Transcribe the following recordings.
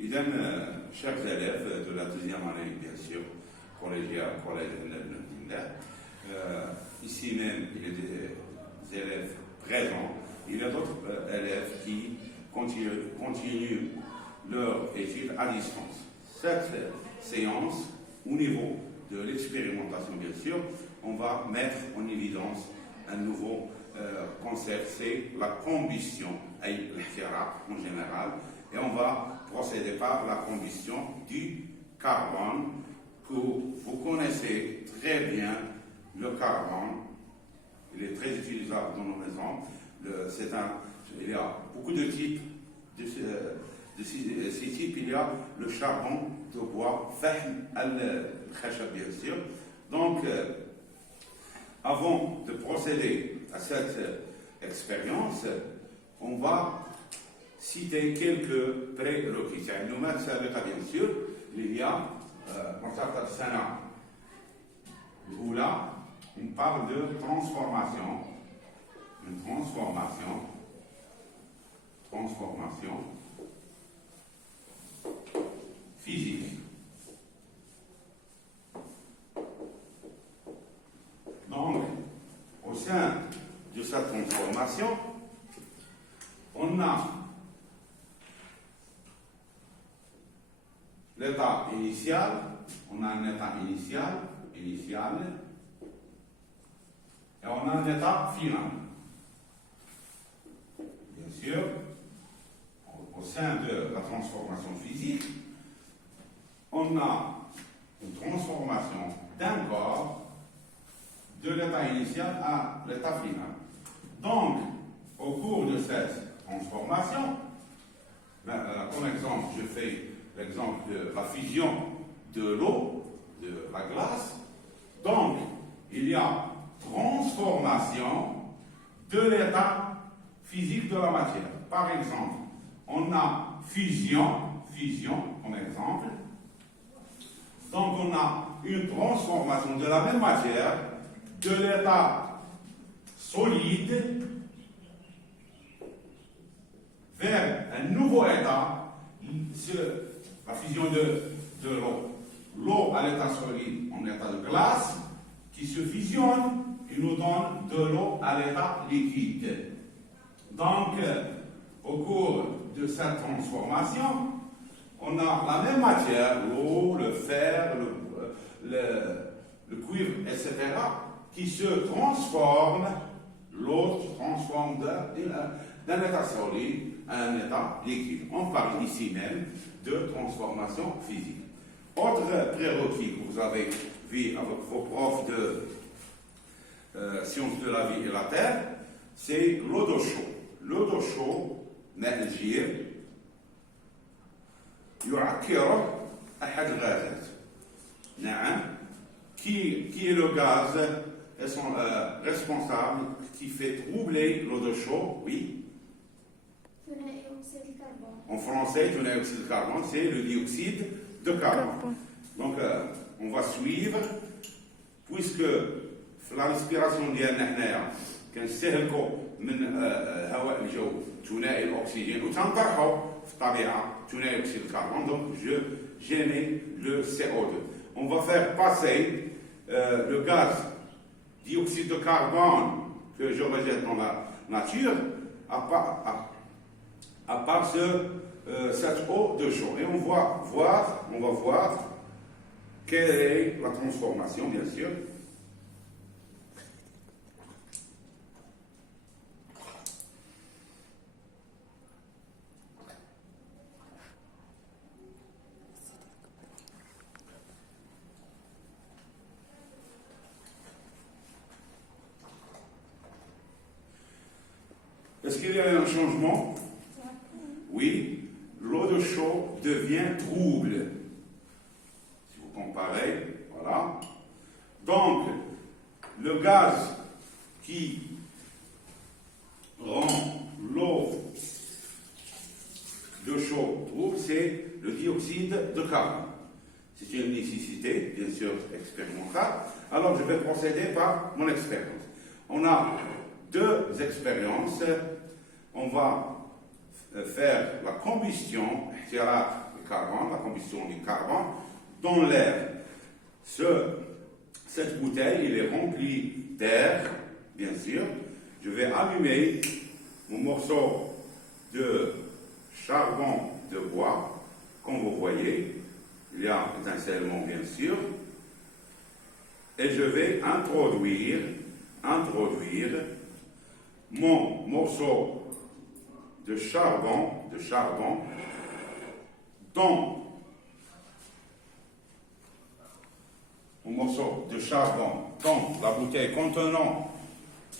إذا chers élèves de la deuxième année, bien sûr, collégiale, collège ici même, il y a des élèves présents, il y a d'autres élèves qui continuent leur étude à distance. Cette séance, au niveau de l'expérimentation, bien sûr, on va mettre en évidence un nouveau concept, c'est la combustion, en général, et on va procéder par la combustion du carbone, que vous connaissez très bien. Le carbone, il est très utilisable dans nos maisons. Il y a beaucoup de types. De ces types, il y a le charbon de bois, fahm al-khashab, bien sûr. Donc, avant de procéder à cette expérience, on va citer quelques prérequis. Bien sûr, il y a où là, on parle de transformation. Une transformation physique. Donc, au sein de cette transformation, on a l'état initial, on a un état initial, et on a un état final. Bien sûr, au sein de la transformation physique, on a une transformation d'un corps de l'état initial à l'état final. Donc, au cours de cette transformation, comme exemple, je fais l'exemple de la fusion de l'eau, de la glace. Donc, il y a transformation de l'état physique de la matière. Par exemple, on a fusion comme exemple. Donc, on a une transformation de la même matière de l'état solide vers un nouveau état, la fusion de l'eau. L'eau à l'état solide en état de glace qui se fusionne et nous donne de l'eau à l'état liquide. Donc, au cours de cette transformation, on a la même matière, l'eau, le fer, le cuivre, etc., qui se transforme, l'eau se transforme d'un état solide à un état liquide. On parle ici même de transformation physique. Autre prérequis que vous avez vu avec vos profs de sciences de la vie et la terre, c'est l'eau d'eau chaude. L'eau d'eau chaude, ماء الجير يعكره أحد الغازات. نعم. Qui est le gaz responsable qui fait troubler l'eau d'eau chaude? Oui. En français, le dioxyde de carbone, c'est le dioxyde de carbone. Donc, on va suivre, puisque la respiration ديالنا كنستهلكوا من هواء الجو ثنائي الاكسجين وتنطرحوا في الطبيعه ثنائي اكسيد الكربون. Donc, j'émets le CO2. On va faire passer le gaz dioxyde de carbone que je rejette dans la nature à part cette eau de chaud. Et on va voir quelle est la transformation, bien sûr. Est-ce qu'il y a un changement? Oui, l'eau de chaud devient trouble. Si vous comparez, voilà. Donc, le gaz qui rend l'eau de chaud trouble, c'est le dioxyde de carbone. C'est une nécessité, bien sûr, expérimentale. Alors, je vais procéder par mon expérience. On a deux expériences. On va faire la combustion, carbone, la combustion du carbone, dans l'air. Cette bouteille, il est remplie d'air, bien sûr. Je vais allumer mon morceau de charbon de bois. Comme vous voyez, il y a étincellement, bien sûr. Et je vais introduire mon morceau de charbon dans la bouteille contenant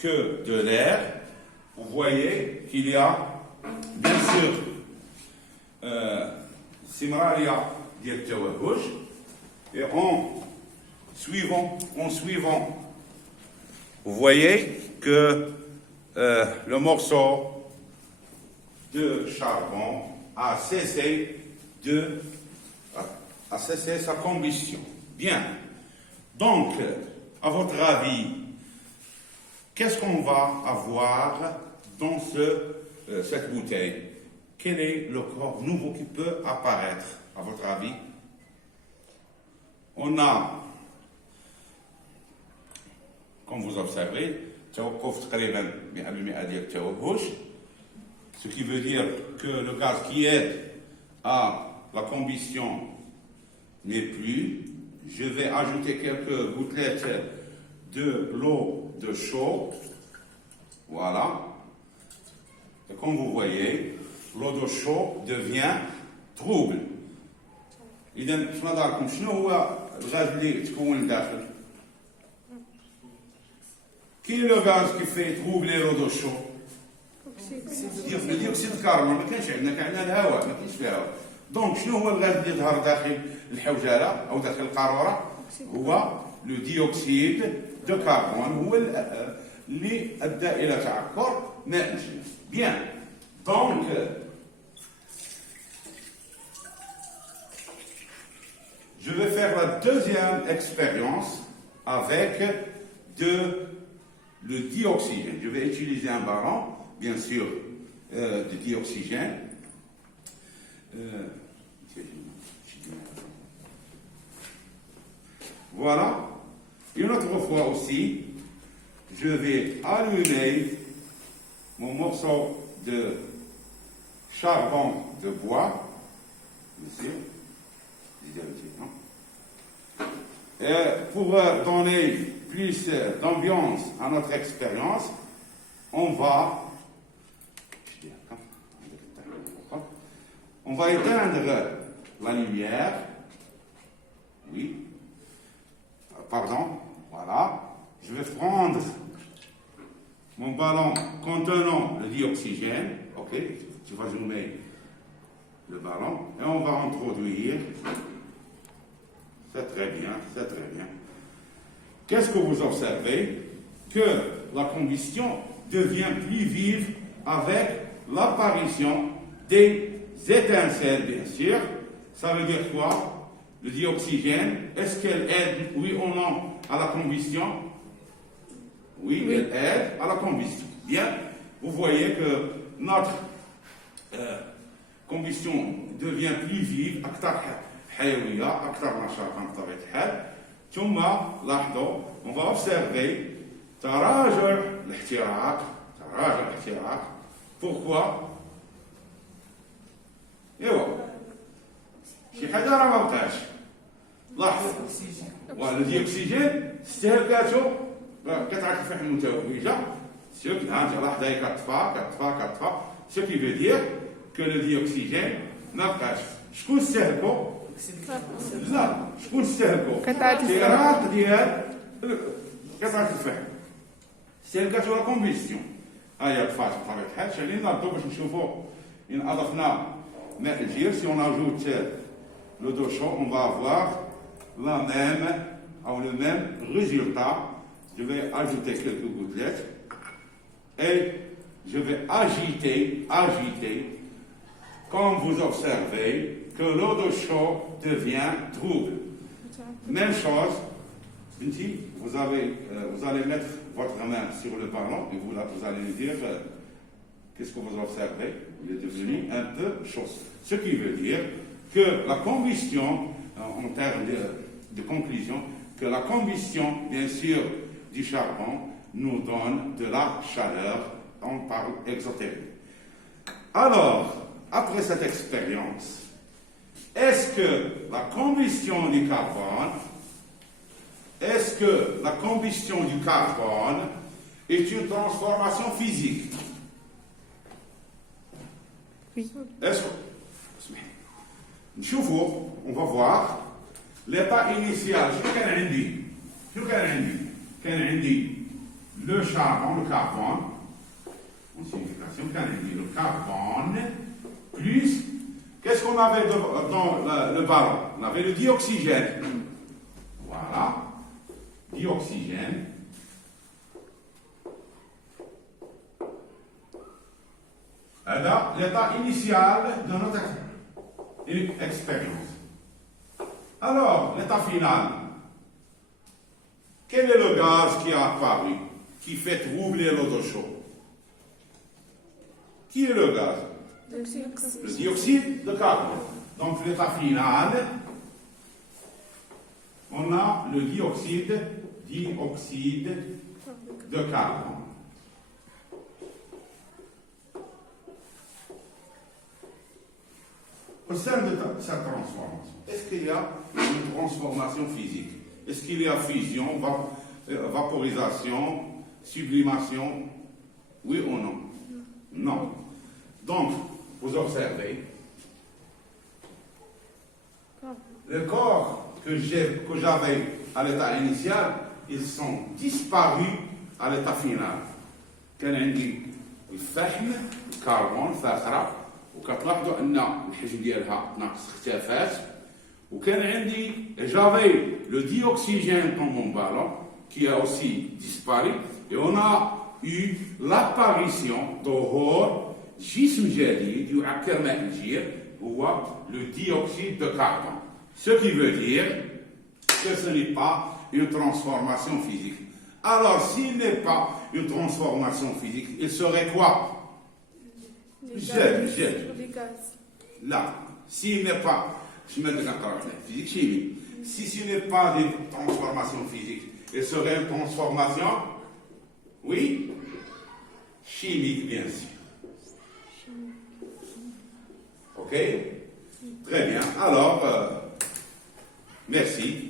que de l'air. Vous voyez qu'il y a, bien sûr, Simralia d'Yeltawahouj, et en suivant, vous voyez que le morceau de charbon a cessé sa combustion. Bien. Donc, à votre avis, qu'est-ce qu'on va avoir dans cette bouteille? Quel est le corps nouveau qui peut apparaître, à votre avis? On a, comme vous observez, ce qui veut dire que le gaz qui aide à la combustion n'est plus. Je vais ajouter quelques gouttelettes de l'eau de chaud. Voilà. Et comme vous voyez, l'eau de chaud devient trouble. إذا في نظركم شنو هو الغاز اللي تكون داخل؟ كاين لو غاز كيفاش تروبلي لو دو شو؟ ديوكسيد الكربون. ما كاينش عندنا، كاين عندنا الهواء، ما كاينش فيه هواء. دونك شنو هو الغاز اللي يظهر داخل الحوجره او داخل القاروره؟ هو لو ديوكسيد دو كربون، هو اللي ادى الى تعكر ماء الجنس. بيان. دونك je vais faire la deuxième expérience avec le dioxygène. Je vais utiliser un ballon, bien sûr, de dioxygène. Voilà. Une autre fois aussi, je vais allumer mon morceau de charbon de bois, bien sûr. Et pour donner plus d'ambiance à notre expérience, on va éteindre la lumière. Oui. Pardon. Voilà. Je vais prendre mon ballon contenant le dioxygène. Ok. Tu vas zoomer le ballon et on va introduire. C'est très bien, c'est très bien. Qu'est-ce que vous observez? Que la combustion devient plus vive avec l'apparition des étincelles, bien sûr. Ça veut dire quoi? Le dioxygène, est-ce qu'elle aide, oui ou non, à la combustion? Oui, elle aide à la combustion. Bien, vous voyez que notre combustion devient plus vive, حيوية أكثر نشاطا بطبيعة الحال. ثم لاحظوا on va observer تراجع الاحتراق. pourquoi؟ ايوا شي حاجة راه ما بقاش. لاحظوا الديوكسيجين استهلاكاته قطعة الفحم المتوهجة لاحظ هي كتطفى ce qui veut dire que le dioxygène ما بقاش. شكون استهلكو؟ لا، شكون استهلكوا؟ احتراق ديال قطعة الفحم. استهلكاتو لا كومبيستيون. هاهي طفات بطبيعة الحال. شغلين ناضو باش نشوفوا إن أضفنا ماء الجير. Si on ajoute l'eau de chaud, on va avoir le même résultat. Je vais ajouter quelques gouttelettes et je vais agiter. Comme vous observez, que l'eau de chaud devient trouble. Même chose, vous allez mettre votre main sur le ballon et vous allez me dire qu'est-ce que vous observez. Il est devenu un peu chaud. Ce qui veut dire que la combustion, en termes de conclusion, que la combustion, bien sûr, du charbon nous donne de la chaleur, on parle exothermie. Alors, après cette expérience, est-ce que la combustion du carbone est une transformation physique? Oui. Est-ce que... on va voir l'état initial. Le charbon, le carbone, en signification, le carbone, plus, qu'est-ce qu'on avait dans le ballon? On avait le dioxygène. Voilà, dioxygène. L'état initial de notre expérience. Alors, l'état final. Quel est le gaz qui a apparu, qui fait troubler l'eau de chaud? Qui est le gaz? Le dioxyde de carbone. Donc, l'état final, on a le dioxyde de carbone. Au sein de cette transformation, est-ce qu'il y a une transformation physique? Est-ce qu'il y a fusion, vaporisation, sublimation? Oui ou non? Non. Donc, vous observez, les corps que j'avais à l'état initial, ils sont disparus à l'état final. كان عندي الفحم الكربون فاخره وكتلاحظوا ان الحجم ديالها ناقص اختفات وكان عندي j'avais le dioxygène dans mon ballon qui a aussi disparu et on a eu l'apparition ظهور جسم جديد يعكر ماء الجير هو le dioxyde de carbone. Ce qui veut dire que ce n'est pas une transformation physique. Alors, s'il n'est pas une transformation physique, il serait quoi? Là, s'il n'est pas, physique chimie, si ce n'est pas une transformation physique, il serait une transformation, oui, chimique, bien sûr. Ok? Très bien. Alors, merci.